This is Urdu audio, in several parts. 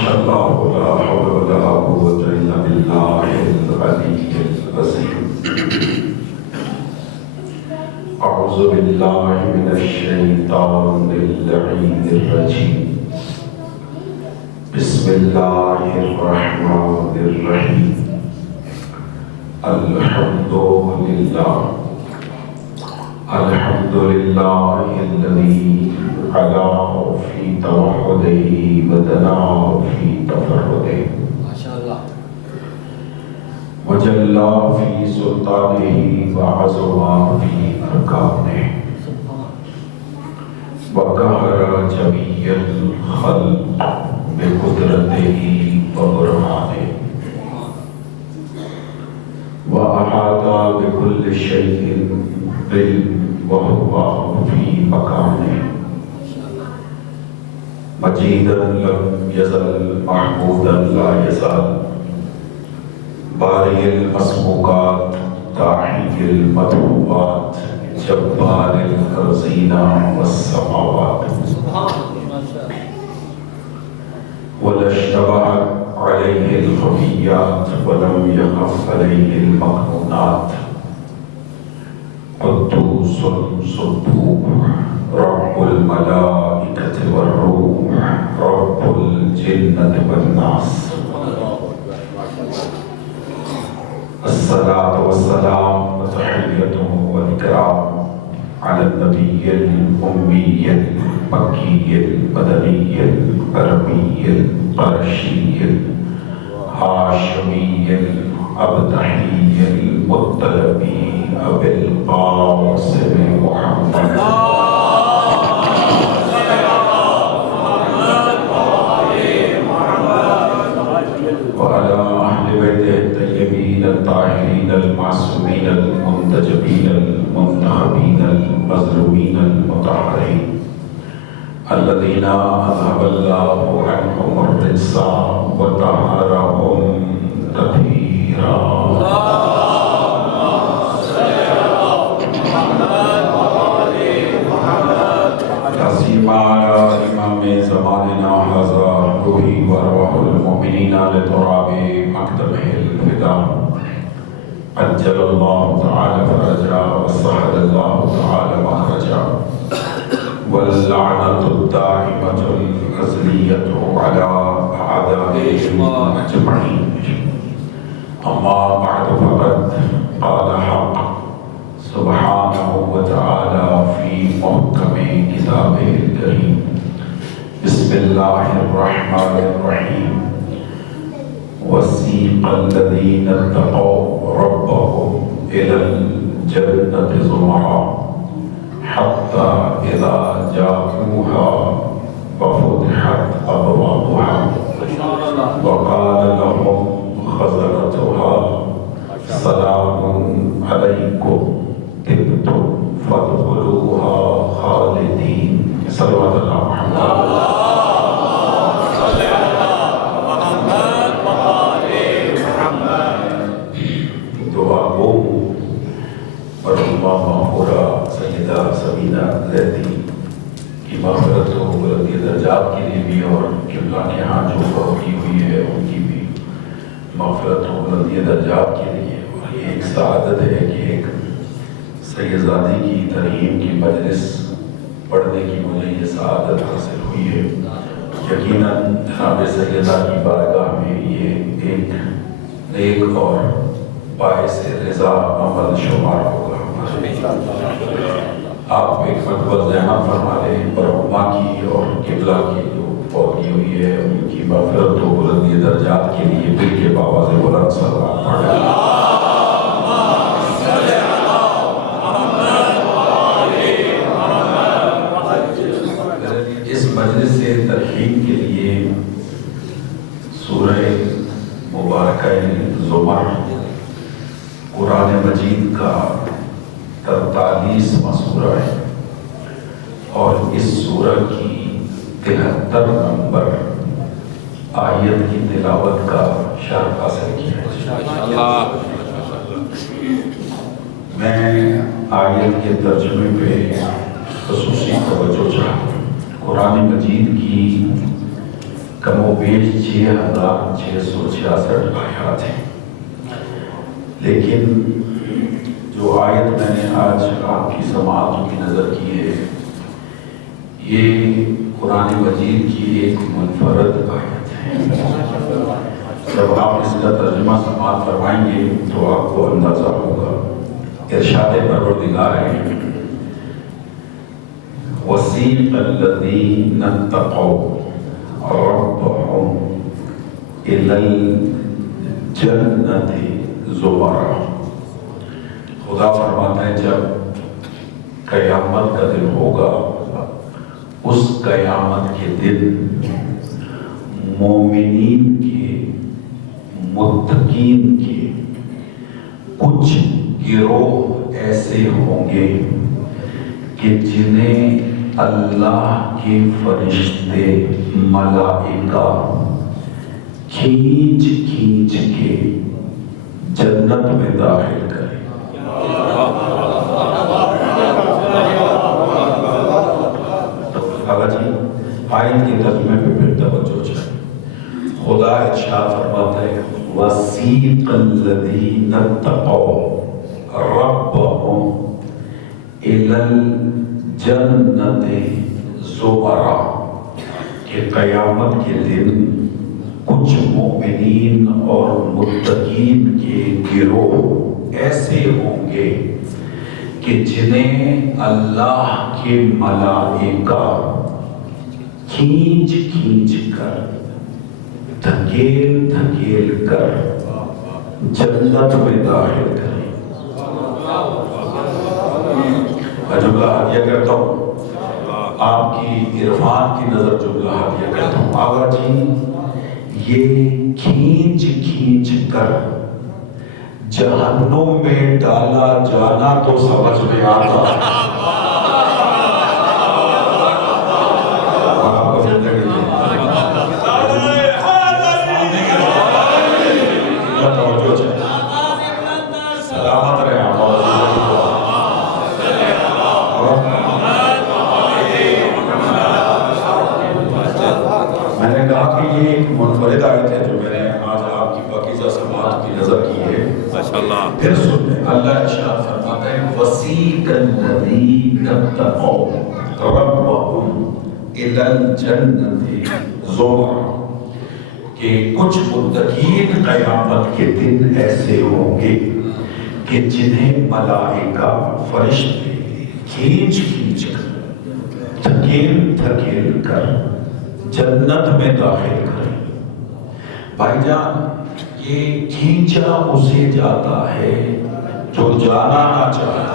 شاء اللہ لا حول ولا قوة الا باللہ العلی العظیم. اعوذ باللہ من الشیطان اللعین الرجیم. بسم اللہ الرحمن الرحیم. الحمد للہ الذی علا فی توحدہ ودنا فی تفردہ وجلا فی سلطانہ وعظما فی ارکانہ وقہر جمیع الخلق بقدرتہ وبرہانہ وأحاط بكل شيء علم وهو في مكانه مجيدا لم يزل محمودا لا يزال بارئ المسبوقات داعي المدعوات جبار الأرضين والسماوات ولا اشتبهت عليه الخفيات ولم يخف عليه المكنونات قدوس سبوح رب الملائكة والروح رب الجنة والناس. الصلاة والسلام وتحيته والإكرام على النبي الأمي المكي المدني العربي القرشي الهاشمي الأبدحي المطلبي أبي القاسم محمد وعلى أهل بيته الطيبين الطاهرين المعصومين المنتجبين المنتخبين المظلومين المطهرين الذين أذهب الله عنهم الرجس وطهرهم تطهيرا. تسليما على إمام زماننا هذا روحي وروح المؤمنين لتراب مكتبه الفداء عجل الله تعالى فرجا وسهل الله تعالى مخرجا واللعنة الدائمة الأزلية على أعدائهم أجمعين. أما بعد فقد قال حق سبحانه وتعالى في محكم كتابه الكريم. بسم الله الرحمن الرحيم. وسيق الذين اتقوا ربهم إلى الجنة زمرا حتى إذا جاءوها وفتحت أبوابها وقال لهم خزنتها سلام عليكم طبتم فادخلوها خالدين. صلوات الله محمد. سیدہ سبینہ زیدی کی مغفرت و بلندی درجات کے لیے بھی اور قبلہ کے ہاں جو فوت کی ہوئی ہے ان کی بھی مغفرت و بلندی درجات کے لیے. اور یہ ایک سعادت ہے کہ ایک سیدزادی کی ترحیم کی مجلس پڑھنے کی مجھے یہ سعادت حاصل ہوئی ہے. یقیناً جناب سیدہ کی بارگاہ میں یہ ایک نیک اور باعث رضا عمل شمار ہوگا. آپ ایک مرتبہ ذہن فرما لیں برہما کی اور قبلہ کی جو فوت ہوئی ہے ان کی مغفرت و بلندی درجات کے لیے دل کے باواز بلند صلوات پڑھیں. اس مجلس سے ترحیم کے لیے سورہ مبارکہ زمر قرآن مجید کا 43واں سورہ ہے اور اس سورہ کی 73 نمبر آیت کی تلاوت کا شرف حاصل کیا ہے. میں آیت کے ترجمے پہ خصوصی توجہ چاہتا ہوں. قرآن مجید کی کم و بیش 6666 آیات ہیں، لیکن جو آیت میں نے آج آپ کی سماعت کی نظر کی ہے، یہ قرآن مجید کی ایک منفرد آیت ہے۔ جب آپ اس کا ترجمہ سماعت فرمائیں گے تو آپ کو اندازہ ہوگا۔ ارشاد پروردگار ہے، وَسِيقَ الَّذِينَ اتَّقَوْا رَبَّهُمْ إِلَى الْجَنَّةِ زُمَرًا۔ خدا فرماتا ہے جب قیامت کا دن ہوگا، اس قیامت کے دن مومنین کے، متقین کے کچھ گروہ ایسے ہوں گے کہ جنہیں اللہ کے فرشتے ملائکہ کھینچ کھینچ کے جنت میں داخل کریں۔ آگا جی آیت کے ترجمے پہ پھر توجہ چاہیے۔ خدا ارشاد فرماتا ہے، وَسِيقَ الَّذِينَ اتَّقَوْا رَبَّهُمْ إِلَى الْجَنَّةِ زُمَرًا، کہ قیامت کے دن کچھ مومنین اور متقین کے گروہ ایسے ہوں گے کہ جنہیں اللہ کے ملائکہ کھینچ کھینچ کر، دھکیل دھکیل کر جنت میں داخل کریں۔ میں جملہ ہدیہ کرتا ہوں، آپ کی عرفان کی نظر جملہ ہدیہ کرتا ہوں۔ آغا جی یہ کھینچ کھینچ کر جہنم میں ڈالا جانا تو سمجھ میں آتا ہے، سلامت رہے آپ۔ میں نے کہا کہ یہ ایک منفرد آیت ہے جو میں نے آج آپ کی پاکیزہ سماعت کی نظر کی ہے۔ پھر سنیں، اللہ ارشاد فرماتا ہے، وَسِيقَ الَّذِينَ اتَّقَوْا رَبَّهُمْ إِلَى الْجَنَّةِ زُمَرًا، کہ کچھ متقین قیامت کے دن ایسے ہوں گے کہ جنہیں ملائکہ فرشتے کھینچ کھینچ کر، دھکیل دھکیل کر جنت میں داخل کریں۔ بھائی جان یہ کھینچا اسے جاتا ہے جو جانا نہ چاہتا،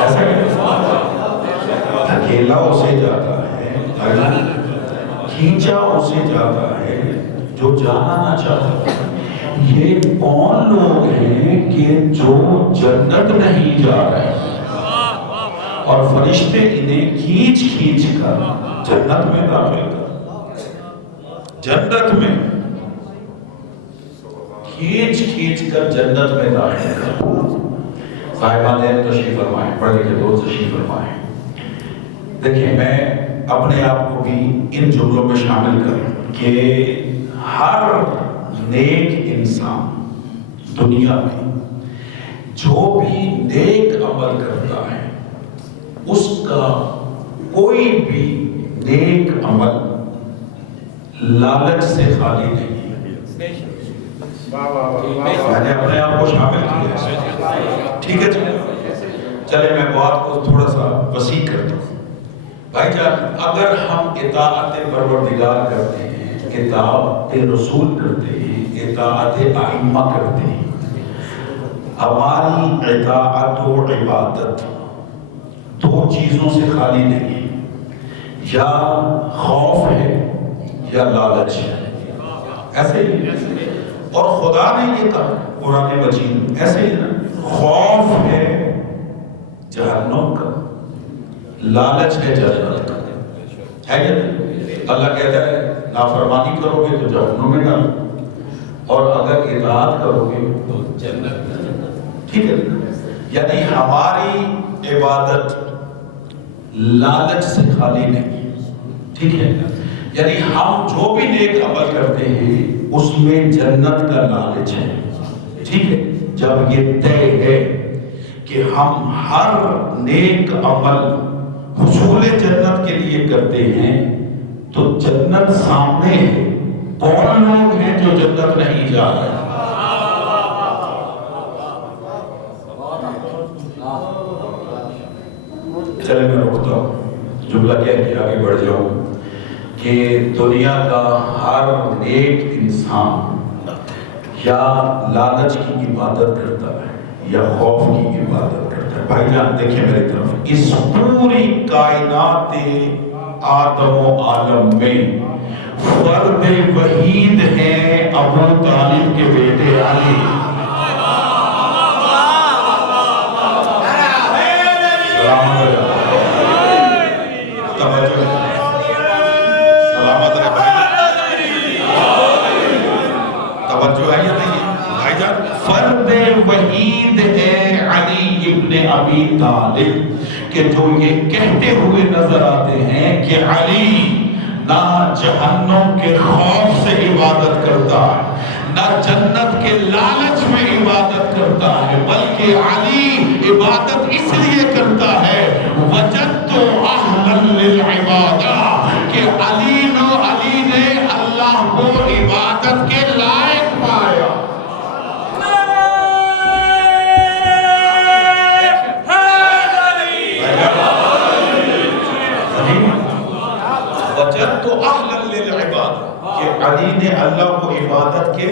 ایسا کہ دھکیلا اسے جاتا ہے، کھینچا اسے جاتا ہے جو جانا نہ چاہتا۔ یہ کون لوگ ہیں کہ جو جنت نہیں جا رہے اور فرشتے انہیں کھینچ کھینچ کر جنت میں داخل کر، جنت میں کھینچ کھینچ کر جنت میں داخل کر۔ صاحبان تشریف فرمائیں، پڑھ لکھے دوست تشریف فرمائیں۔ دیکھیں میں اپنے آپ کو بھی ان جملوں میں شامل کروں کہ ہر نیک انسان دنیا میں جو بھی نیک عمل کرتا ہے، اس کا کوئی بھی نیک عمل لالچ سے خالی نہیں ہے۔ میں نے اپنے آپ کو شامل کیا، ٹھیک ہے؟ چلے میں بات کو تھوڑا سا وسیع کرتا ہوں۔ بھائی جان اگر ہم اطاعت پروردگار کرتے ہیں، اطاعت رسول کرتے ہیں، اطاعت ائمہ کرتے ہیں، ہماری اطاعت و عبادت دو چیزوں سے خالی نہیں ہے، یا خوف ہے یا لالچ ہے، ایسے ہی۔ اور خدا نے یہ کہا قرآن مجید ایسے ہی نا، خوف ہے جہنم کا، لالچ ہے جنت کا، ہے یا نہیں؟ اللہ کہتا ہے نافرمانی کرو گے تو جہنم میں ڈالو، اور اگر اطاعت کرو گے تو جنت میں، ٹھیک ہے؟ یعنی ہماری عبادت لالچ سے خالی نہیں. ٹھیک ہے؟ یعنی ہم جو بھی نیک عمل کرتے ہیں اس میں جنت کا لالچ ہے. ٹھیک ہے؟ جب یہ طے ہے کہ ہم ہر نیک عمل حصول جنت کے لیے کرتے ہیں تو جنت سامنے ہے. کون لوگ ہیں جو جنت نہیں جا رہے؟ چلے میں رکتا ہوں، جملہ کہہ کے آگے بڑھ جاؤں کہ دنیا کا ہر نیک انسان یا لالچ کی عبادت کرتا ہے یا خوف کی عبادت کرتا ہے. بھائی جان دیکھیں میری طرف، اس پوری کائنات آدم و عالم میں فرد وحید ہیں ابو طالب کے بیٹے علی. فرد وحید ہے علی ابن ابی طالب کہ جو یہ کہتے ہوئے نظر آتے ہیں کہ علی نہ جہنم کے خوف سے عبادت کرتا ہے نہ جنت کے لالچ میں عبادت کرتا ہے، بلکہ علی عبادت اس لیے کرتا ہے وجدت اہلا للعبادہ کہ علی نے اللہ کو عبادت کے لائق پایا. وجدت اہلا للعبادہ کہ علی نے اللہ کو عبادت کے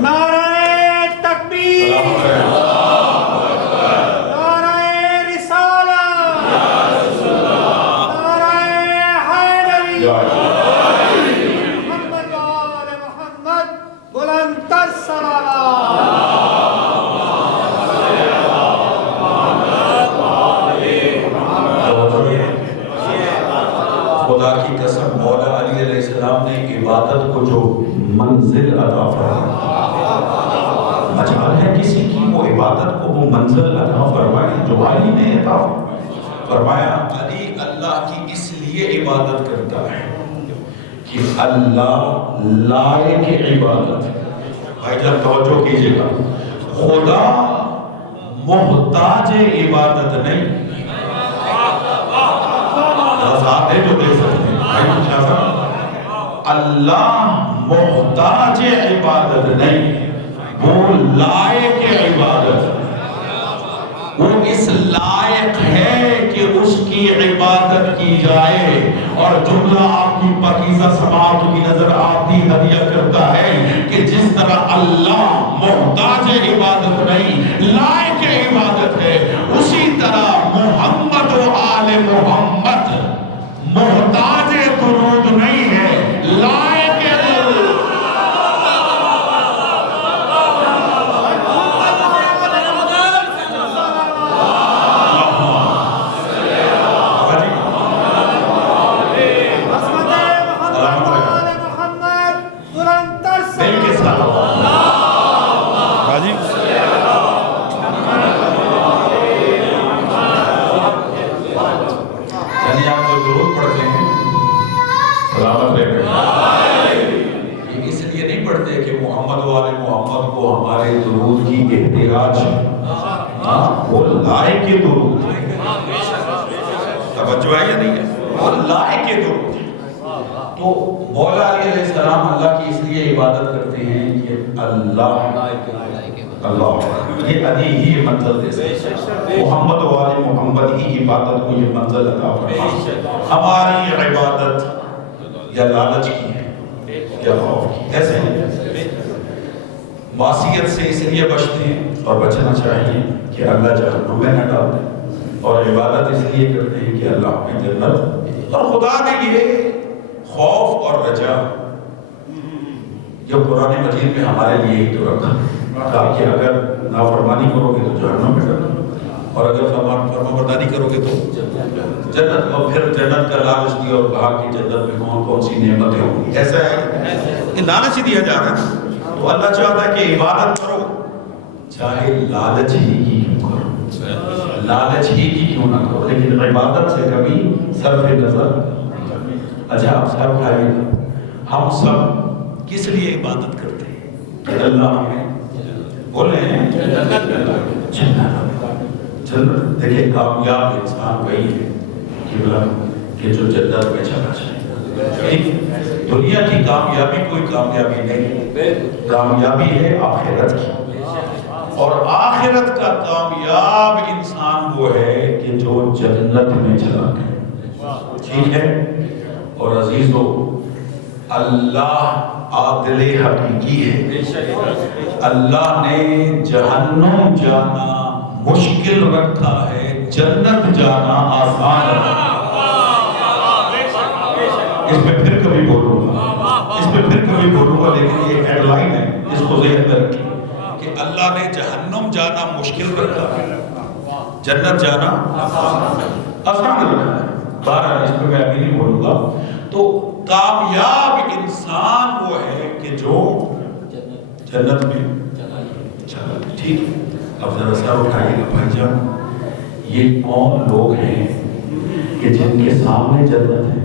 نعرہ تکبیر، نعرہ رسالت، نعرہ حیدری، محمد و آل محمد، بلند تر صلوات. خدا کی قسم مولا علی علیہ السلام نے عبادت کو جو منزل عطا فرمایا، مجال ہے کسی کی وہ عبادت کو وہ منزل عطا فرمائے جو علی نے عطا فرمایا. علی اللہ کی اس لیے عبادت کرتا ہے کہ اللہ لائق عبادت. بھائی جان توجہ کیجئے گا، خدا محتاج عبادت نہیں. جو دے سکتے ہیں اللہ محتاج عبادت نہیں، وہ لائق عبادت. وہ اس لائق ہے کہ اس کی عبادت کی جائے. اور جملہ آپ کی پاکیزہ سماعت کی نظر آتی ہدیہ کرتا ہے کہ جس طرح اللہ محتاج عبادت نہیں لائق عبادت ہے، اسی طرح محمد و آل محمد محتاج درود نہیں ہے، لائق درود. اس لیے نہیں پڑھتے کہ محمد والے محمد کو ہمارے درود کی احتراج وہ لائق درود ہے. توجہ ہے یا نہیں ہے؟ وہ لائق درود ہے. تو مولا علی علیہ السلام اللہ کی اس لیے عبادت کرتے ہیں کہ اللہ یہ علی ہی منزل دے سکتے، محمد والے محمد ہی عبادت کو یہ منزل عطا فرمائے. ہماری عبادت یا لالچ کی ہے یا خوف کی، ایسے نہیں. معصیت سے اس لیے بچتے ہیں اور بچنا چاہیے کہ اللہ جہنم میں نہ ڈال دے، اور عبادت اس لیے کرتے ہیں کہ اللہ ہمیں جنت. اور خدا نے یہ خوف اور رجا جو قرآن مجید میں ہمارے لیے ہی تو رکھا تاکہ اگر نافرمانی کرو گے تو جہنم میں ڈالنا، اور اگر فرمانبرداری کرو گے تو جنت. اور پھر جنت کا لالچ دیا اور کہا کہ جنت میں کون کون سی نعمتیں ہوں گی. ایسا ہے کہ لالچ ہی دیا جا رہا ہے. تو اللہ چاہتا ہے کہ عبادت کرو چاہے لالچ ہی کی کیوں کرو. لالچ ہی کی کیوں نہ کرو، لیکن عبادت سے کبھی صرف نظر۔ اچھا آپ سب اٹھائیے، ہم سب کس لیے عبادت کرتے ہیں کہ اللہ ہمیں بولے ہیں جنت۔ دیکھیں کامیاب انسان وہی ہے کہ جو جنت میں چلا جائے۔ دنیا کی کامیابی کوئی کامیابی نہیں، کامیابی ہے آخرت کی، اور آخرت کا کامیاب انسان وہ ہے کہ جو جنت میں چلا گیا، ٹھیک ہے۔ اور عزیزو، اللہ عادل حقیقی ہے، اللہ نے جہنم جانا مشکل رکھا ہے، جنت جانا آسان رکھا ہے۔ اس پہ پھر کبھی بولوں گا، لیکن یہ ہیڈ لائن ہے، اس کو ذہن میں رکھیں کہ اللہ نے جہنم جانا مشکل رکھا ہے، جنت جانا آسان رکھا ہے۔ بہرحال اس پہ میں ابھی نہیں بولوں گا۔ تو کامیاب انسان وہ ہے کہ جو جنت میں چلا۔ ٹھیک ہے، اب ذرا سر اٹھائیے گا بھائی جان، یہ کون لوگ ہیں کہ جن کے سامنے جنت ہے؟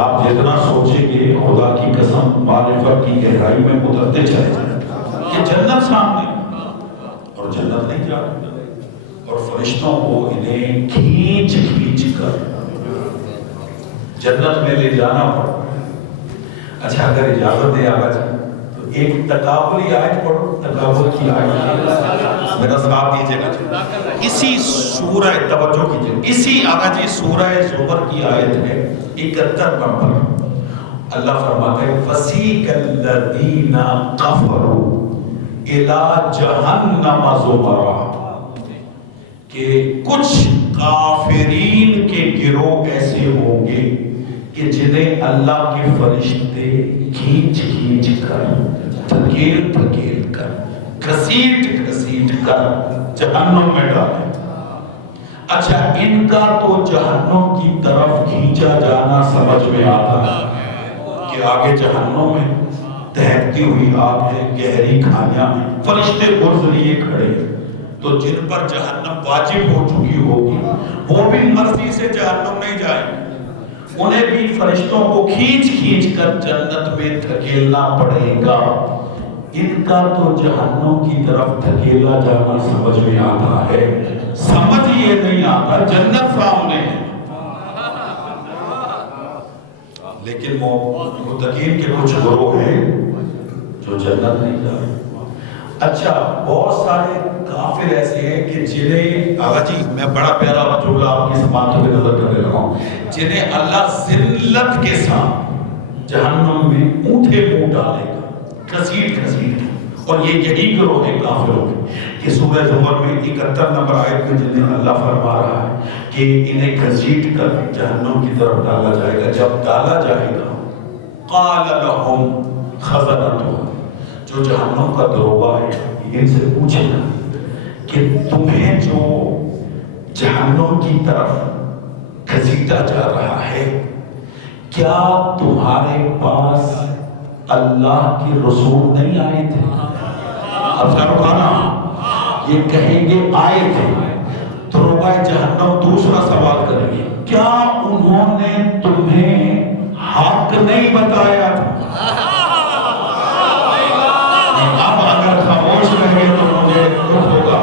آپ جتنا سوچیں گے خدا کی قسم معرفت کی گہرائی میں اترتے چلے جائیں کہ جنت سامنے اور جنت نہیں جا رہی، اور فرشتوں کو انہیں کھینچ کر جنت میں لے جانا پڑا۔ اچھا اگر اجازت دے آقا جی تو ایک تقابلی آیت پڑھو، تقابل کی آیت میرا ساتھ دیجیے گا۔ اسی سورہ توجہ کیجیے، اسی آقا جی سورہ زمر کی آیت ہے 71 نمبر، اللہ فرماتا ہے وَسِيقَ الَّذِينَ كَفَرُوا إِلَىٰ جَهَنَّمَ زُمَرًا، کہ کچھ کافرین کے گروہ ایسے ہوں گے کہ جنہیں اللہ کے فرشتے کھینچ کر، دھکیل کر، گھسیٹ کر جہنم میں ڈالیں۔ اچھا ان کا تو جہنم کی طرف کھینچا جانا سمجھ میں آتا ہے کہ آگے جہنم میں دہکتی ہوئی آگ ہے، گہری کھانیاں ہیں، فرشتے غرض لیے کھڑے ہیں، تو جن پر جہنم واجب ہو چکی ہوگی وہ بھی مرضی سے جہنم نہیں جائیں گے، انہیں بھی فرشتوں کو کھینچ کر جنت میں دھکیلنا پڑے گا۔ ان کا تو جہنم کی طرف دھکیلا جانا سمجھ میں آتا ہے، سمجھ یہ نہیں آتا جنت سامنے ہے۔ لیکن متقین کے کچھ گروہ ہیں جو جنت نہیں جا رہے۔ اچھا بہت سارے کافر ایسے ہیں کہ جنہیں آقا جی میں بڑا پیارا جملہ آپ کی سماعت میں نظر کرنے لگا ہوں، جنہیں اللہ ذلت کے ساتھ جہنم میں اونٹے منہ ڈالے گا، گھسیٹ اور یہی گروہ ہے کافروں کے کہ سورہ زمر میں 71 نمبر آیت میں جنہیں اللہ فرما رہا ہے کہ انہیں گھسیٹ کر جہنم کی طرف ڈالا جائے گا۔ جب ڈالا جائے گا قال لهم خزنتها، جو جہنم کا دروغہ ہے ان سے پوچھے گا کہ تمہیں جو جہنم کی طرف گھسیٹا جا رہا ہے کیا تمہارے پاس اللہ کے رسول نہیں آئے تھے؟ اب یہ کہیں گے آئے تھے، دروغہ جہنم دوسرا سوال کریں گے کیا انہوں نے تمہیں حق نہیں بتایا تھا؟ اب اگر خاموش رہے تو مجھے دکھ ہوگا۔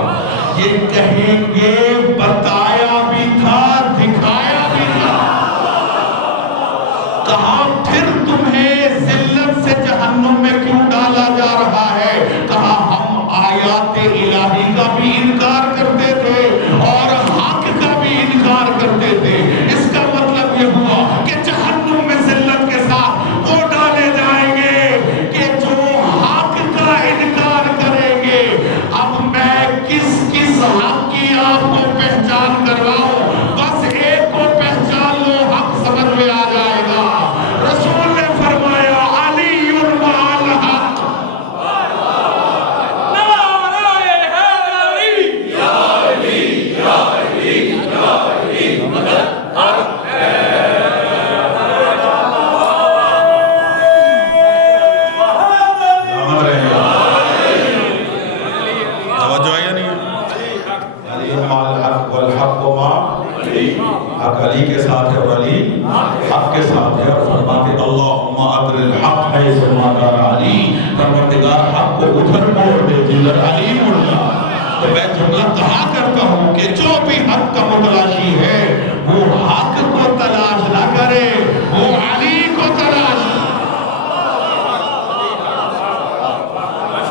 یہ کہیں گے بتایا بھی تھا، دکھایا بھی تھا۔ کہا پھر تمہیں ذلت سے جہنم میں کیوں ڈالا جا رہا ہے؟ کہا ہم آیات الہی کا بھی انکار کرتے تھے اور حق کا بھی انکار کرتے تھے۔ اس کا مطلب یہ ہوا کہ جہنم میں ذلت کے ساتھ وہ ڈالے جائیں گے کہ جو حق کا انکار کریں گے۔ اب میں کس حق کی آپ کو پہچان کرواؤں؟ بس ایک کو پہچان لو، حق سمجھ میں آ جائے گا۔ رسول نے فرمایا علی مع الحق، حق علی کے ساتھ ہے اور علی حق کے ساتھ ہے، اور فرماتے اللہم ادر الحق حیث ما دار علی، پروردگار حق کو ادھر موڑ دے جدھر علی مڑتا۔ تو میں جملہ کہا کرتا ہوں کہ جو بھی حق کا متلاشی ہے وہ حق کو تلاش نہ کرے، وہ علی کو تلاش کرے۔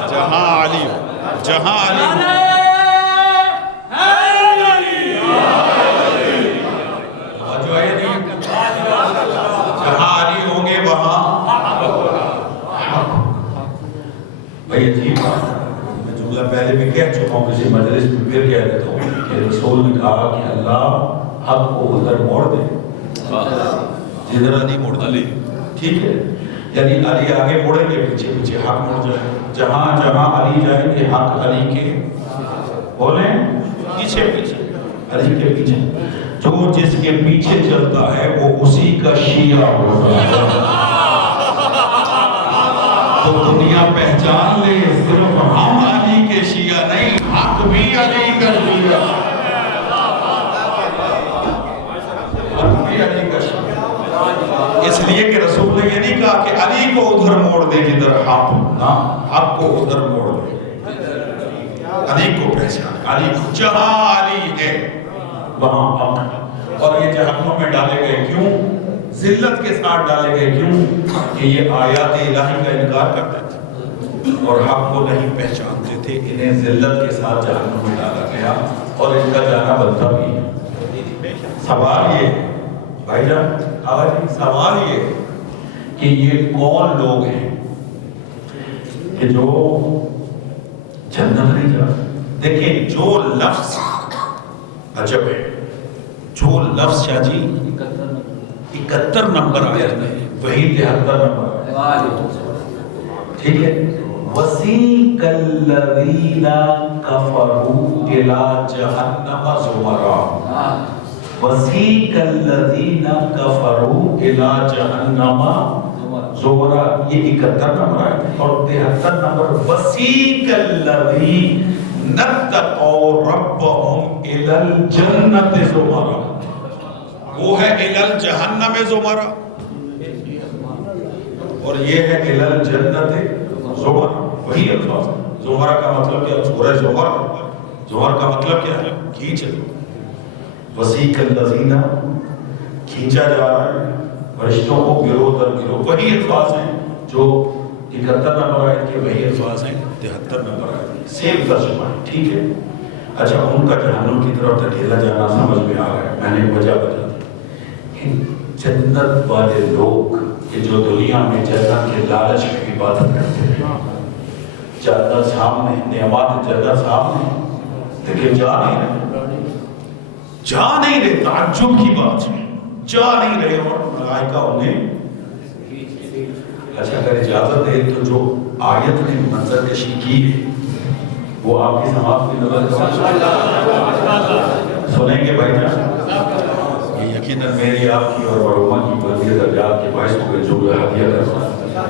جہاں علی ہو، جہاں علی ہو، جہاں علی ہوں گے وہاں بھئی عجیب بات ہے۔ میں جملہ پہلے بھی کہہ چکا ہوں کسی مجلس میں، پھر کہہ دیتا ہوں کہ رسول نے کہا کہ اللہ حق کو ادھر موڑ دے جدھر علی موڑ دے، ٹھیک ہے؟ یعنی علی آگے موڑیں گے، پیچھے پیچھے حق موڑ جائے، جہاں جہاں علی جائیں گے حق علی کے بولیں پیچھے پیچھے، علی کے پیچھے۔ جو جس کے پیچھے چلتا ہے وہ اسی کا شیعہ ہوتا ہے۔ تو دنیا پہچان لے صرف ہم علی کے شیعہ نہیں، حق بھی علی کا شیعہ، حق بھی علی کا شیعہ۔ اس لیے کہ رسول نے یہ نہیں کہا کہ علی کو ادھر موڑ دے جدھر حق، نہ حق کو ادھر موڑ دے، علی کو پہچان، علی کو جہاں علی ہے وہاں حق۔ اور یہ جہنم میں ڈالے گئے کیوں؟ ذلت کے ساتھ ڈالے گئے کیوں؟ کہ یہ آیات الہی کا انکار کرتے تھے اور حق کو نہیں پہچانتے تھے، انہیں ذلت کے ساتھ جہنم میں ڈالا گیا اور ان کا جانا بنتا بھی ہے۔ سوال یہ ہے بھائی جان، سوال یہ ہے کہ یہ کون لوگ ہیں کہ جو جنت نہیں جاتے؟ دیکھیں جو لفظ عجب ہے، جو لفظ شاہ جی 71 نمبر آیت میں وہی 73 نمبر ٹھیک ہے۔ وَسِيقَ الَّذِينَ كَفَرُوا إِلَى جَهَنَّمَ زُمَرًا، وَسِيقَ الَّذِينَ كَفَرُوا إِلَى جَهَنَّمَ زُمَرًا، یہ 71 نمبر آیت اور 73 نمبر وَسِيقَ الَّذِينَ اتقوا ربهم الى الجنت زمرا، وہ ہے الى الجہنم زمرا اور یہ ہے الى الجنت زمرا، وہی الفاظ۔ زمرا کا مطلب کیا؟ سورہ زمر، زمر کا مطلب کیا ہے؟ کھینچ۔ وسیق الذین، کھینچا جا رہا ہے فرشتوں کو گروہ در گروہ، وہی الفاظ ہیں جو 71 نمبر آیت کے، وہی الفاظ ہیں 73 نمبر آیت، سیم ترجمہ ہے، ٹھیک ہے۔ اچھا ان کا جہنم کی طرف دھکیلا جانا سمجھ میں آ رہا ہے، میں نے وجہ بتا دی۔ جنت والے لوگ کہ جو دنیا میں جنت کے لالچ کی عبادت کرتے ہیں، جنت سامنے، نعمات جنت سامنے، لیکن جا نہیں رہے، جا نہیں رہے، تعجب کی بات ہے، جا نہیں رہے اور ملائکہ انہیں۔ اچھا اگر اجازت ہے تو جو آیت نے منظر کشی کی ہے وہ آپ کی سماعت میں نظر سنیں گے بھائی جان؟ یہ یقیناً میری آپ کی اور علماء کی بلندی درجات کے باعث کو جو ہدیہ کرتا ہے،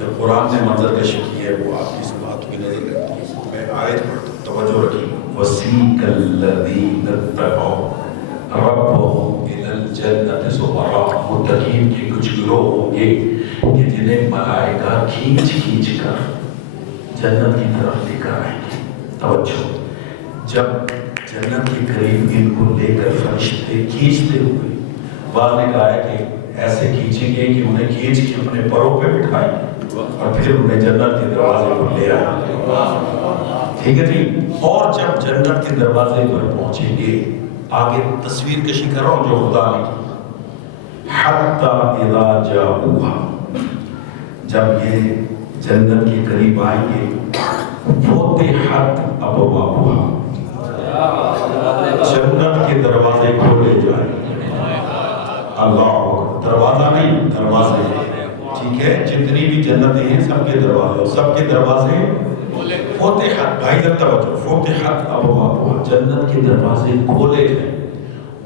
جو قرآن نے منظر کشی کی ہے وہ آپ کی سماعت میں نظر رکھتی ہے۔ میں آیت پڑھتا ہوں، توجہ رکھیے۔ وَسِيقَ الَّذِينَ اتَّقَوْا رَبَّهُمْ إِلَى الْجَنَّةِ زُمَرًا، متقین کے کچھ گروہ ہوں گے کہ جنہیں ملائکہ کھینچ کھینچ کر جنت کی طرف لے کر آئیں گے۔ توجہ، جب جنت کے قریب ان کو لے کر فرشتے کھینچتے ہوئے، بعد نے کہا ہے کہ ایسے کھینچیں گے کہ انہیں کھینچ کے اپنے پروں پہ بٹھائیں گے اور پھر انہیں جنت کے دروازے پر لے آئیں گے، ٹھیک ہے جی۔ اور جب جنت کے دروازے پر پہنچیں گے، آگے تصویر کشی کر رہا ہوں جو خدا نے کی، حَتَّى إِذَا جَاءُوهَا، جب یہ جنت کے قریب آئیں گے، فُتِحَتْ أَبْوَابُهَا، جنت کے دروازے کھولے جائیں گے۔ اللہ اکبر، دروازہ نہیں، دروازے، ٹھیک ہے۔ جتنی بھی جنتیں ہیں سب کے دروازے، سب کے دروازے فتحت، بھائی جب توجہ، فتحت ابوابها، جنت کے دروازے کھولے گئے۔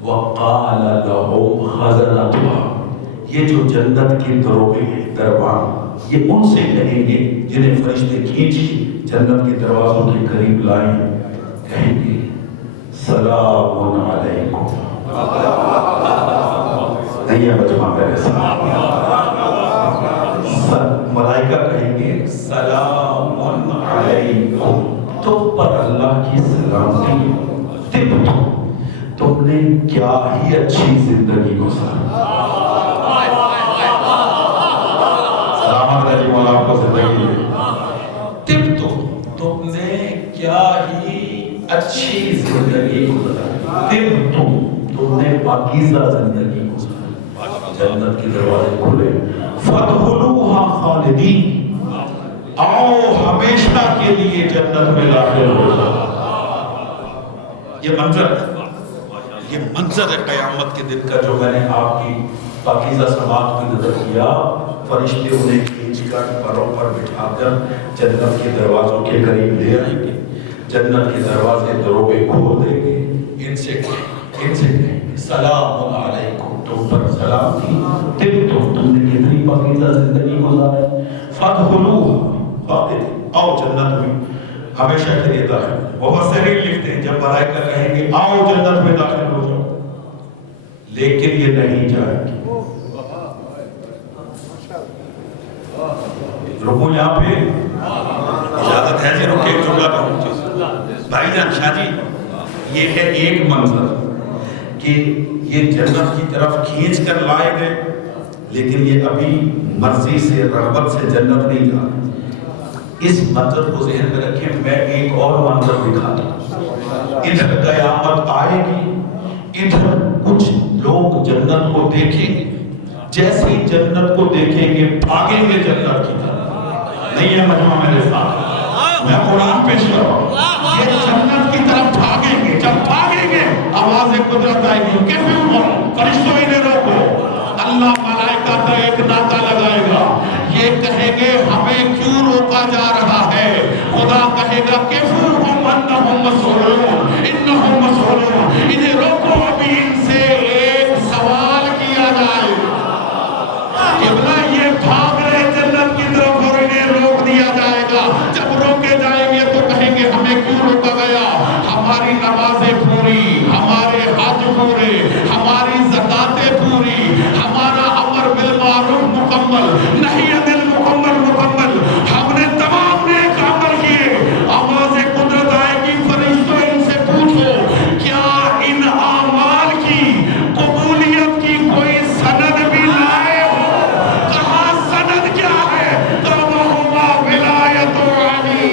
وقال لهم خزنتها، یہ جو جنت کے دروازے ہیں، دربان، یہ ان سے کہیں گے جنہیں فرشتے کھینچ جنت کے دروازوں کے قریب لائیں، کہیں گے سلام علیکم، نہیں ہے مجمع میرے ساتھ. ملائکہ کہیں گے سلام علیکم، تم پر اللہ کی سلامتی، تم نے کیا ہی اچھی زندگی گزاری. سلامت علی مولا آپ کو زندگی دے. تم نے کیا ہی اچھی زندگی گزاری. تم نے پاکیزہ زندگی گزاری. جنت کے دروازے کھلے. فادخلوها خالدین، آؤ ہمیشہ کے لیے جنت میں داخل ہو جاؤ. یہ منظر ہے قیامت کے دن کا جو میں نے آپ کی پاکیزہ سماعت میں نظر کیا. فرشتے انہیں کھینچ کر پروں پر بٹھا کر جنت کے دروازوں کے قریب لے آئیں گے. جنت کے دروازے دروگے کھول دیں گے. ان سے سلام علیکم، تم پر سلام تھی، تم نے کتنی پاکیزہ زندگی گزاری. فادخلوها خالدین، آؤ جنت میں ہمیشہ کے لیے داخل. مفسرین لکھتے ہیں جب ملائکہ کہیں گے آؤ جنت میں داخل ہو جاؤ، لیکن یہ نہیں جائیں گے. رکو یہاں پہ اجازت ہے جی، رکے ایک جملہ کہوں بھائی جان شاہ جی. یہ ہے ایک منظر کہ یہ جنت کی طرف کھینچ کر لائے گئے، لیکن یہ ابھی مرضی سے رغبت سے جنت نہیں جا رہے. اس منظر کو ذہن میں رکھیں. میں ایک اور منظر دکھاتا ہوں. ادھر قیامت آئے گی، ادھر کچھ لوگ جنت کو دیکھیں گے. جیسے ہی جنت کو دیکھیں گے بھاگیں گے جنت کی طرف. نہیں ہے مجمع میرے ساتھ، میں قرآن پیش کر رہا ہوں. یہ جنت کی طرف بھاگیں گے. جب بھاگیں گے آواز قدرت آئے گی. کیسے فرشتوں انہیں روکو. اللہ ملائکہ کا ایک نعرہ لگائے گا. یہ کہیں گے ہمیں کیوں روکا جا رہا ہے. خدا کہے گا کیفوہم انہم مسئولون، انہم مسئولون. انہیں روکو، ابھی ان سے ایک سوال کیا جائے. قبلہ یہ بھاگ رہے جنت کی طرف اور انہیں روک دیا جائے گا. جب روکے جائیں گے تو کہیں گے ہمیں کیوں روکا گیا. ہماری نمازیں پوری، ہمارے حج پورے، ہماری زکاتیں پوری، ہمارا امر بالمعروف مکمل، نہیں عدل مکمل، ہم نے تمام نیک عمل کیے. آواز قدرت آئے گی. فرشتوں ان سے پوچھو کیا ان اعمال کی قبولیت کی کوئی سند بھی لائے ہو. کہاں سند کیا ہے. تمہما ولایت علی.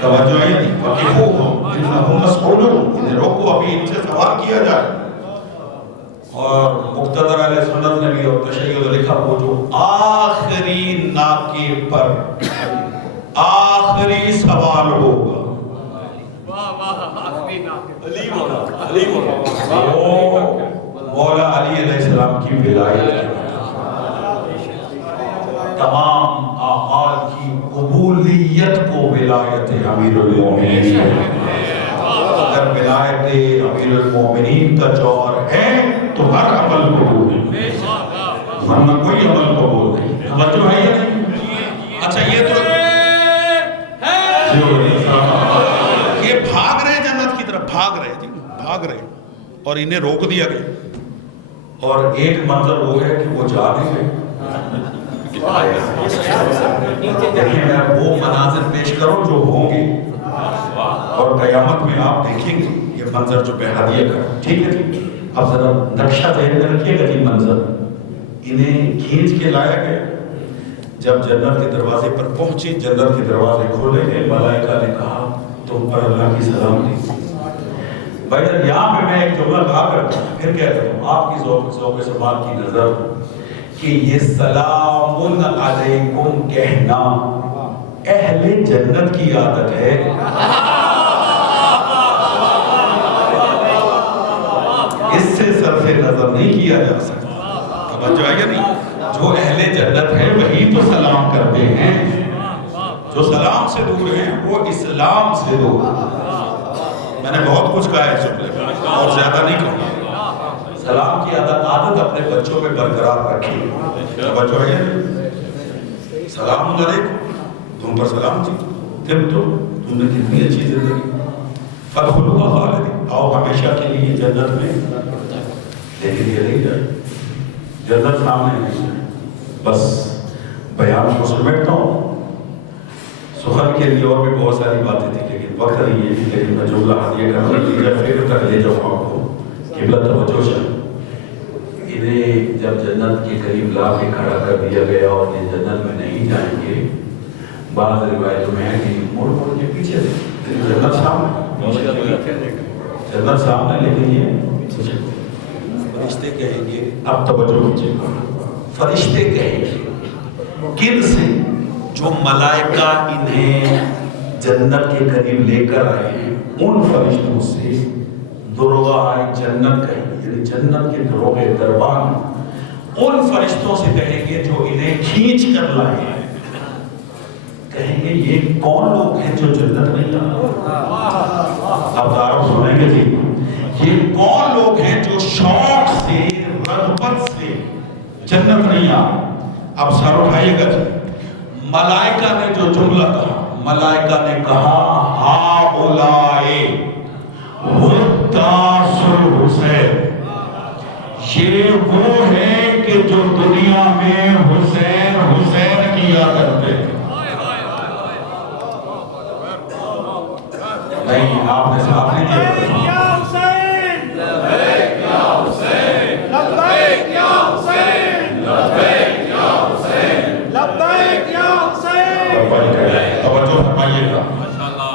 توجہ ہے نہیں. وقفوہم انہم مسئولون. انہیں روکو، ابھی ان سے سوال کیا جائے. اور مقتدر علیہ سنت نے بھی اور تشیع لکھا وہ جو آخری ناکے پر آخری سوال ہوگا. وہ مولا علی علیہ السلام کی ولایت کی تمام اعمال کی قبولیت کو ولایت امیر المومنین. اگر ولایت امیر المومنین کا جوہر ہے تو ہر عمل قبول ہے، ورنہ کوئی عمل قبول نہیں. توجہ ہے یا نہیں. اچھا یہ تو یہ بھاگ رہے جنت کی طرف، بھاگ رہے اور انہیں روک دیا گیا. اور ایک منظر وہ ہے کہ وہ جا نہیں گئے. دیکھیں میں وہ مناظر پیش کروں جو ہوں گے اور قیامت میں آپ دیکھیں گے یہ منظر جو بہادیہ کا. ٹھیک ہے جی. اب ذرا نقشہ ذہن میں رکھیے گا جی. منظر انہیں کھینچ کے لایا گیا. جب جنت کے دروازے پر پہنچے، جنت کے دروازے کھولے گئے. ملائکہ نے کہا تم پر اللہ کی سلامتی. بھائی یہاں پہ میں ایک جملہ کہا کرتا ہوں، پھر کہتا ہوں آپ کی ذوق سماعت کی نظر کہ یہ سلام علیکم کہنا اہل جنت کی عادت ہے. اس سے صرف نظر نہیں کیا جا سکتا. توجہ ہے یا نہیں. جو اہل جنت ہے وہی تو سلام کرتے ہیں. جو سلام سے دور ہیں وہ اسلام سے دور. میں نے بہت کچھ کہا ہے اس جملے میں اور زیادہ نہیں کہوں. سلام کی عادت اپنے بچوں میں برقرار رکھیے. بچوں ہے سلام علیکم، تم پر سلام جی، تم نے کتنی اچھی زندگی، فادخلوها خالدین، آؤ ہمیشہ کے لیے جنت میں. لیکن یہ نہیں جائے جنت سامنے نہیں ہے. بس بیان کو سمیٹتا ہوں. سخن کے لیے اور بھی بہت ساری باتیں تھیں لیکن وقت نہیں ہے. لیکن میں جملہ ہدیہ کرنا چاہیے پھر تک لے جاؤں آپ کو. قبلہ توجہ سے انہیں جب جنت کے قریب لا کے کھڑا کر دیا گیا اور یہ جنت میں نہیں جائیں گے، بعض روایتوں میں ہے کہ موڑ موڑ کے پیچھے جنت سامنے، جنت سامنے، لیکن یہ فرشتے کہیں گے، اب توجہ کیجیے، فرشتے کہیں گے کن سے؟ جو ملائکہ انہیں جنت کے قریب لے کر آئے ہیں ان فرشتوں سے. دروغہ جنت کہیں گے، یعنی جنت کے دروغ دربان ان فرشتوں سے کہیں گے جو انہیں کھینچ کر لائے ہیں. کہیں گے یہ کون لوگ ہیں جو جنت نہیں آئے؟ اب تعارف سنیں گے جی. یہ کون لوگ ہیں جو شوق سے رغبت سے جنت نہیں آئے؟ اب سر اٹھائیے گا جی. ملائکہ نے جو جملہ کہا، ملائکہ نے کہا ہاؤلائے حداث الحسین، یہ وہ ہے کہ جو دنیا میں حسین حسین کیا کرتے. نہیں آپ نے صاحب نہیں کیا. یا حسین لبیک یا حسین، لبیک یا حسین، لبیک یا حسین، لبیک یا حسین. توجہ فرمائیے گا.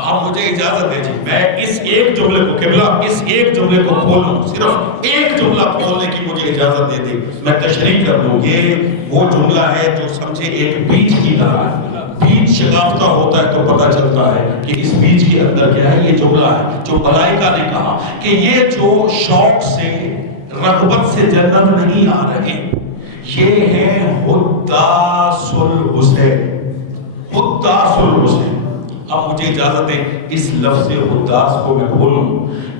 اب مجھے اجازت دیجیے میں اس ایک جملے کو قبلہ اس ایک جملے کو کھولوں، صرف ایک جملہ کھولنے کی مجھے اجازت دے دی، میں تشریح کر دوں. یہ وہ جملہ ہے جو سمجھے ایک بیج کی طرح ہے. بیج شگافتہ ہوتا ہے تو پتہ چلتا ہے کہ اس بیج کے اندر کیا ہے. یہ جملہ ہے جو ملائکہ نے کہا کہ یہ جو شوق سے رغبت سے جنت نہیں آ رہے، یہ ہے حداث الحسین، حداث الحسین. اب مجھے اجازت دیں اس لفظ حداث کو میں کھولوں.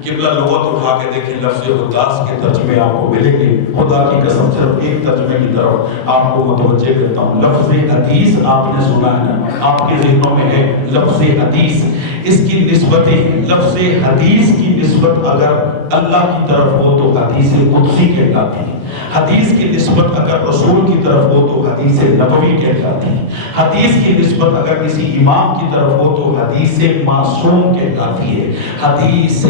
قبلہ لغت اٹھا کے دیکھیں، لفظ حداث کے ترجمے آپ کو ملیں گے. خدا کی قسم صرف ایک ترجمے کی طرف آپ کو متوجہ کرتا ہوں. لفظ حدیث آپ نے سنا ہے نا، آپ کے ذہنوں میں ہے لفظ حدیث. اس کی نسبت لفظ حدیث کی نسبت اگر اللہ کی طرف ہو تو حدیث قدسی کہلاتی ہے. حدیث کی نسبت اگر رسول کی طرف ہو تو حدیث نبوی کہلاتی ہے. حدیث کی نسبت اگر کسی امام کی طرف ہو تو حدیث معصوم کہلاتی ہے. حدیث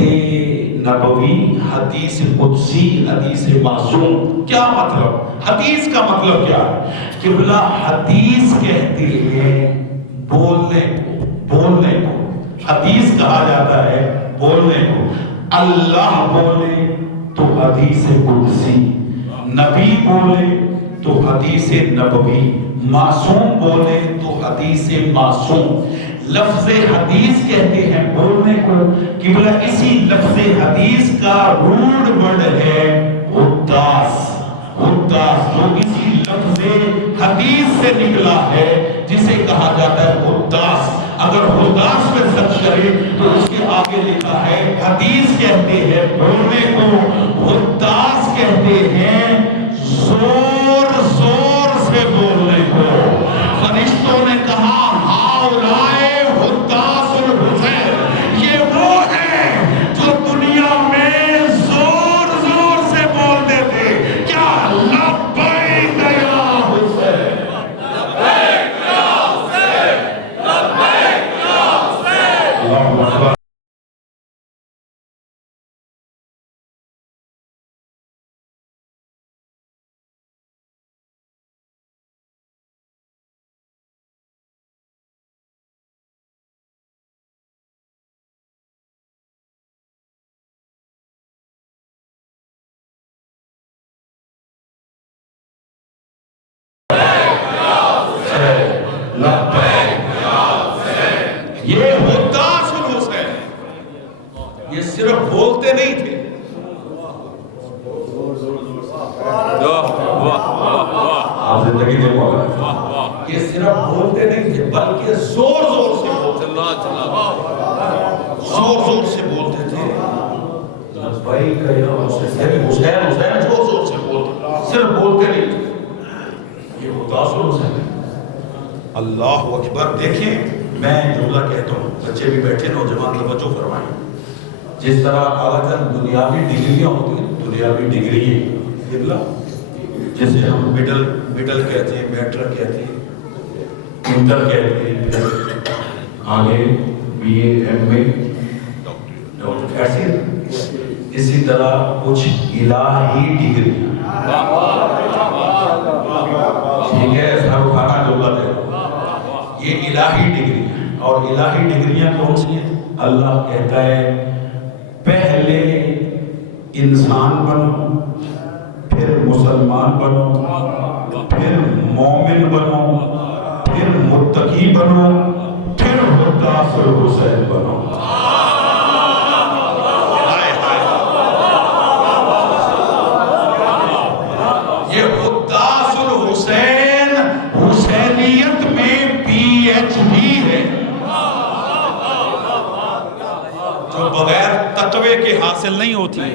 نبوی، حدیث قدسی، حدیث معصوم. کیا مطلب؟ حدیث کا مطلب کیا ہے؟ قبلہ حدیث کہتے ہیں بولنے کو. حدیث کہا جاتا ہے بولنے کو. اللہ بولے تو حدیث قدسی، نبی بولے تو حدیث نبوی، معصوم بولے تو حدیث معصوم. لفظ حدیث کہتے ہیں بولنے کو. قبلہ اسی لفظ حدیث کا روٹ ورڈ ہے حداث. حداث جو اسی لفظ حدیث سے نکلا ہے جسے کہا جاتا ہے حداث. اگر حداث میں سچ کرے تو اس کے آگے لکھا ہے حدیث کہتے ہیں بولنے کو، حداث کہتے ہیں زور زور سے بولنے کو. فرشتوں نے کہا ہاؤلائے حداث الحسین، یہ وہ ہے جو دنیا میں زور زور سے بولتے تھے. کیا لبیک یا حسین، لبیک یا حسین، لبیک یا حسین. اللہ اکبر. یہ حداث الحسین، یہ صرف بولتے نہیں تھے. آپ زندگی دیکھو، یہ صرف بولتے نہیں تھے بلکہ زور زور سے بولتے تھے. زور زور سے بولتے تھے. حسین حسین جو اللہ اکبر. دیکھیں میں جملہ کہتا ہوں, بچے بھی بیٹھے, نوجوان توجہ فرمائیں. جس طرح عادتاً دنیاوی ڈگریاں ہوتی ہیں, دنیاوی ڈگری جسے ہم مڈل کہتے ہیں, میٹرک کہتے ہیں, انٹر کہتے ہیں, پھر آگے B A M A doctor, ایسے اسی طرح کچھ الہی ڈگری. ٹھیک ہے, سر اٹھانا جو بات ہے, یہ الہی ڈگری ہے. اور الہی ڈگریاں کون سی ہیں؟ اللہ کہتا ہے پہلے انسان بنو, پھر مسلمان بنو, پھر مومن بنو, پھر متقی بنو, پھر حداث الحسین بنو. یہ حداث الحسین حسینیت میں PhD ہے, جو بغیر تقوی کے حاصل نہیں ہوتی ہے.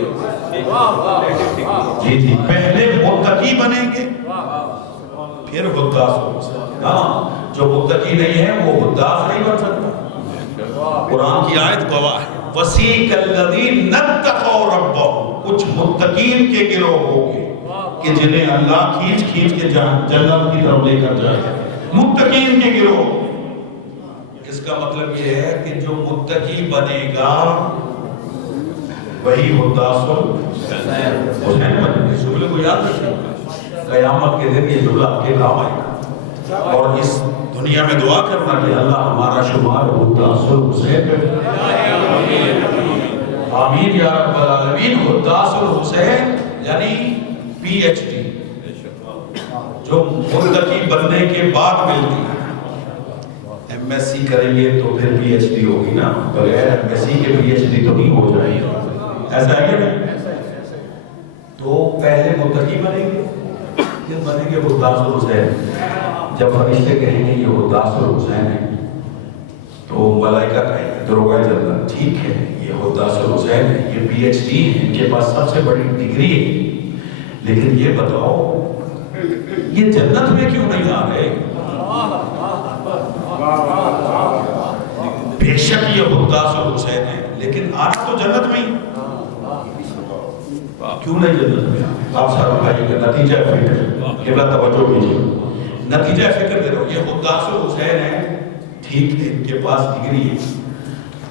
جی جی, پہلے متقی بنیں گے پھر حداث الحسین. ہاں, جو متقی نہیں ہے وہ حداث نہیں بن سکتا. قرآن کی آیت گواہ ہے, وَسِيقَ الَّذِينَ اتَّقَوْا رَبَّهُمْ. کچھ متقین کے گروہ ہوں گے کہ جنہیں اللہ کھینچ کھینچ کے جنت کی طرف لے کر جائے گا. متقین کے گروہ. اس کا مطلب یہ ہے کہ جو متقی بنے گا وہی حداث الحسین بنے گا. اس جملے کو یاد رکھیں, قیامت کے دن یہ جملہ آپ کے کام آئے گا. اور اس دنیا میں دعا کرنا کہ اللہ ہمارا شمار حداث الحسین میں. آمین یا رب العالمین. حداث الحسین یعنی PhD جو متقی بننے کے بعد ملتی ہے. MSc کریں گے تو پھر PhD ہوگی نا, بغیر MSc کے PhD تو نہیں ہو جائے گی. ایسا ہے نا. تو پہلے متقی بنیں گے, پھر بنیں گے حداث الحسین. جب فرشتے کہیں گے یہ حداث الحسین ہے تو ملائکہ کہیں گے دروغہ جنت, ٹھیک ہے یہ حداث الحسین ہے, یہ PhD ہے, ان کے پاس سب سے بڑی ڈگری ہے, لیکن یہ بتاؤ یہ جنت میں کیوں نہیں آ رہے؟ بے شک یہ حداث الحسین ہے, لیکن آنا تو جنت میں ہی, کیوں نہیں جنت میں؟ آپ سارا بھائی کا نتیجہ فکر, قبلہ توجہ کیجیے, نتیجہ فکر دے رہا ہوں. یہ حداث الحسین ہے, ٹھیک ہے ان کے پاس ڈگری ہے,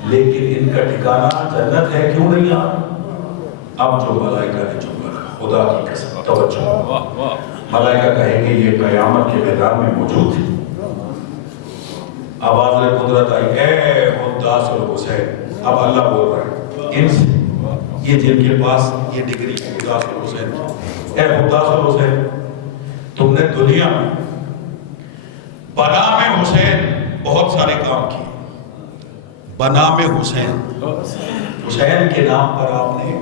لیکن ان کا ٹھکانہ جنت ہے, کیوں نہیں آ رہا؟ اب جو ملائکہ نے جو خدا کی قسم توجہ, ملائکہ کہیں گے یہ قیامت کے میدان میں موجود ہے. آواز قدرت آئی, اے حداث الحسین. اب اللہ بول رہا ہے ان سے, یہ جن کے پاس یہ ڈگری حداث الحسین, اے حداث الحسین تم نے دنیا میں بنام حسین بہت سارے کام کیے. بنام حسین, حسین کے نام پر آپ نے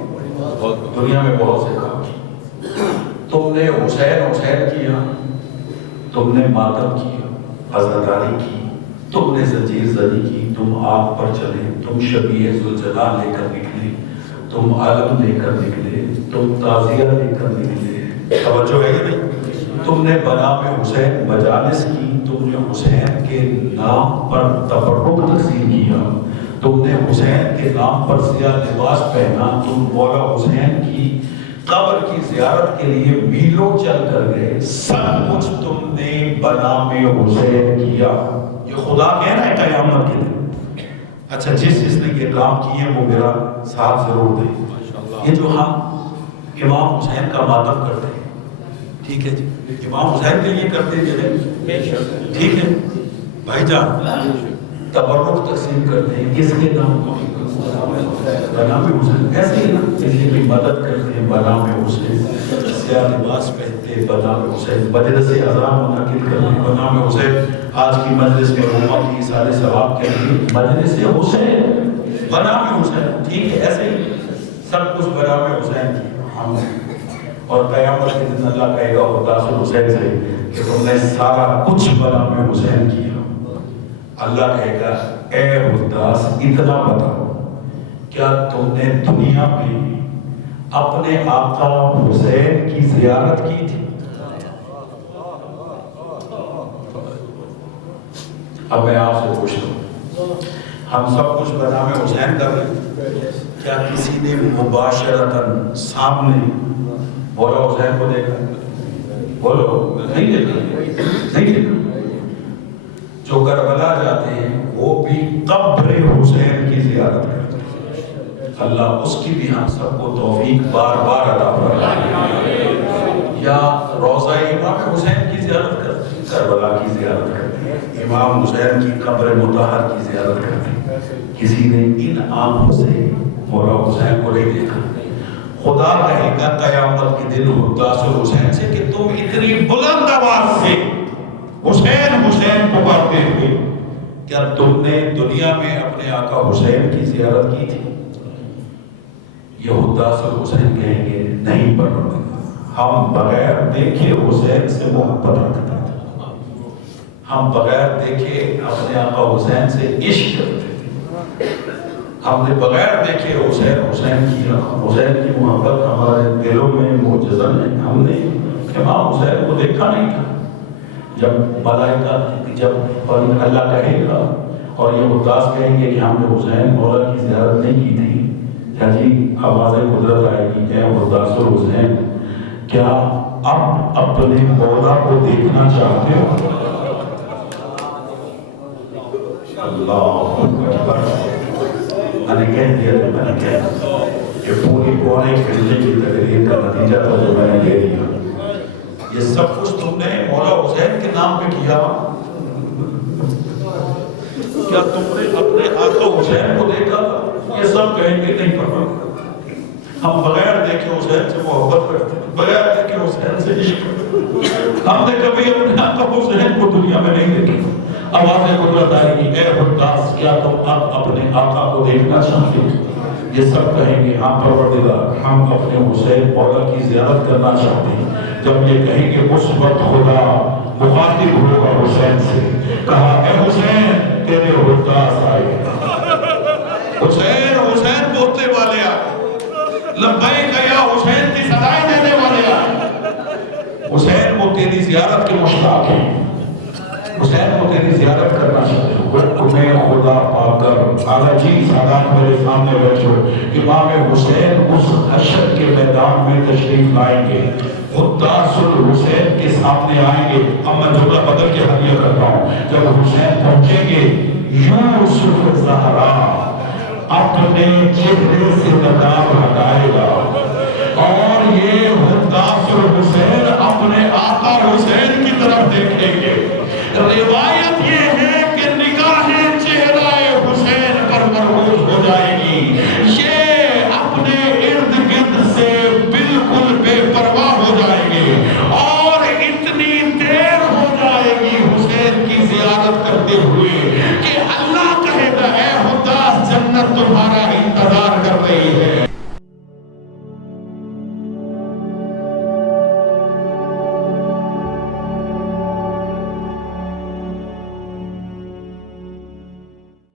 دنیا میں بہت سے کام کیے. تم نے حسین حسین کیا, تم نے ماتم کیا, عزاداری کی, تم نے زنجیر زدی کی, تم آگ پر چلے, تم شبیہ ذوالجلال لے کر نکلے, تم علم لے کر نکلے, تم تعزیہ لے کر نکلے. توجہ ہے کہ نہیں؟ تم نے بنام حسین مجالس کی, تم نے حسین کے نام پر تبرک تقسیم کیا, تم نے حسین کے نام پر سیاہ لباس پہنا, تم مولا حسین کی قبر کی زیارت کے لیے میلوں چل کر گئے. سب کچھ تم نے بنام حسین کیا. یہ خدا کہہ رہا ہے قیامت کے دن. اچھا جس نے یہ کام کیے وہ میرا ساتھ ضرور دے. یہ جو ہم امام حسین کا ماتم کرتے ہیں, ٹھیک ہے جی, امام حسین کے لیے کرتے ہیں, ٹھیک ہے بھائی جان, تبرک تقسیم کرتے ہیں کس کے نام کو؟ بنام حسین. ایسے ہی نا کسی کی مدد کرتے ہیں بنام حسین, سیاہ لباس پہنتے ہیں بنام حسین, مجلس اذان منعقد کرتے ہیں بنام حسین. آج کی مجلس میں امت کی سارے ثواب کے لیے مجلس حسین بنام حسین, ٹھیک ہے. ایسے ہی سب کچھ بنام حسین ہم, اور قیامت کے دن اللہ کہے گا حداث الحسین سے کہ تم نے سارا کچھ بنام حسین کیا. اللہ کہے گا اے حداث اتنا بتاؤ, کیا تم نے دنیا میں اپنے آقا حسین کی زیارت کی تھی؟ اب میں آپ سے پوچھتا ہوں، ہم سب کچھ بنام حسین کر رہے ہیں، کیا کسی نے مباشرتاً سامنے مولا حسین کو دیکھا؟ بولو، نہیں دیکھا، نہیں دیکھا۔ جو کربلا جاتے ہیں وہ بھی قبر حسین کی زیارت کرتے ہیں، اللہ اس کی بھی ہم سب کو توفیق بار بار عطا فرمائے۔ یا روضہ امام حسین کی زیارت کرتے ہیں، کربلا کی زیارت کرتے ہیں، امام حسین کی قبر مطہر کی زیارت کرتے ہیں۔ کسی نے ان آنکھوں سے مولا حسین کو نہیں دیکھا۔ خدا کہے گا قیامت کے دن حداث الحسین سے کہ تم اتنی بلند آواز سے حسین حسین پکارتے تھے، کیا تم نے دنیا میں اپنے آقا حسین کی زیارت کی تھی؟ یہ حداث الحسین کہیں گے نہیں پڑھو، ہم بغیر دیکھے حسین سے محبت رکھتے تھے، ہم بغیر دیکھے اپنے آقا حسین سے عشق کرتے تھے، ہم نے بغیر دیکھے حسین کی محبت ہمارے دلوں میں معجزن ہے۔ ہم نے امام حسین کو دیکھا نہیں تھا۔ جب ملائکہ جب اللہ کہے گا اور یہ حداث کہیں گے کہ ہم نے حسین مولا کی زیارت نہیں کی تھی، کیا جی آواز قدرت آئے گی، اے حداث الحسین کیا اب اپنے مولا کو دیکھنا چاہتے ہو؟ اللہ اکبر، میں نے کہہ دیا تو میں نے کہہ دیا، یہ پوری پونے گھنٹے کی تقریر کا نتیجہ تھا جو میں نے دے دیا۔ یہ سب کچھ تم نے مولا حسین کے نام پہ کیا، کیا تم نے اپنے آقا حسین کو دیکھا؟ یہ سب کہیں گے نہیں پڑھا، ہم بغیر دیکھے حسین سے محبت کرتے ہیں، بغیر دیکھے حسین سے عشق کرتے ہیں، ہم نے کبھی اپنے آقا حسین کو دنیا میں نہیں دیکھا۔ آواز قدرت آئے گی، اے حداث کیا تم اب اپنے آقا کو دیکھنا چاہتے ہو؟ یہ سب کہیں گے ہاں پروردگار، ہم اپنے حسین مولا کی زیارت کرنا چاہتے ہیں۔ جب یہ کہیں گے اس وقت خدا مخاطب ہوگا حسین سے، کہا اے حسین تیرے حداث آئے، حسین حسین بولتے والے آئے، لبیک یا حسین کی صدائیں دینے والے آئے۔ حسین وہ تیری زیارت کے مشتاق ہیں، حسین کو تیری زیارت کرنا چاہتے ہو۔ تمہیں خدا پا کر اعلیٰ جی سادات میرے سامنے بیٹھو، امام حسین اس حشر کے میدان میں تشریف لائیں گے، حداث الحسین کے سامنے آئیں گے۔ اب میں جملہ بدل کے ہدیہ کرتا ہوں، جب حسین پہنچیں گے یوسف زہرا اپنے چہرے سے نقاب ہٹائے گا اور یہ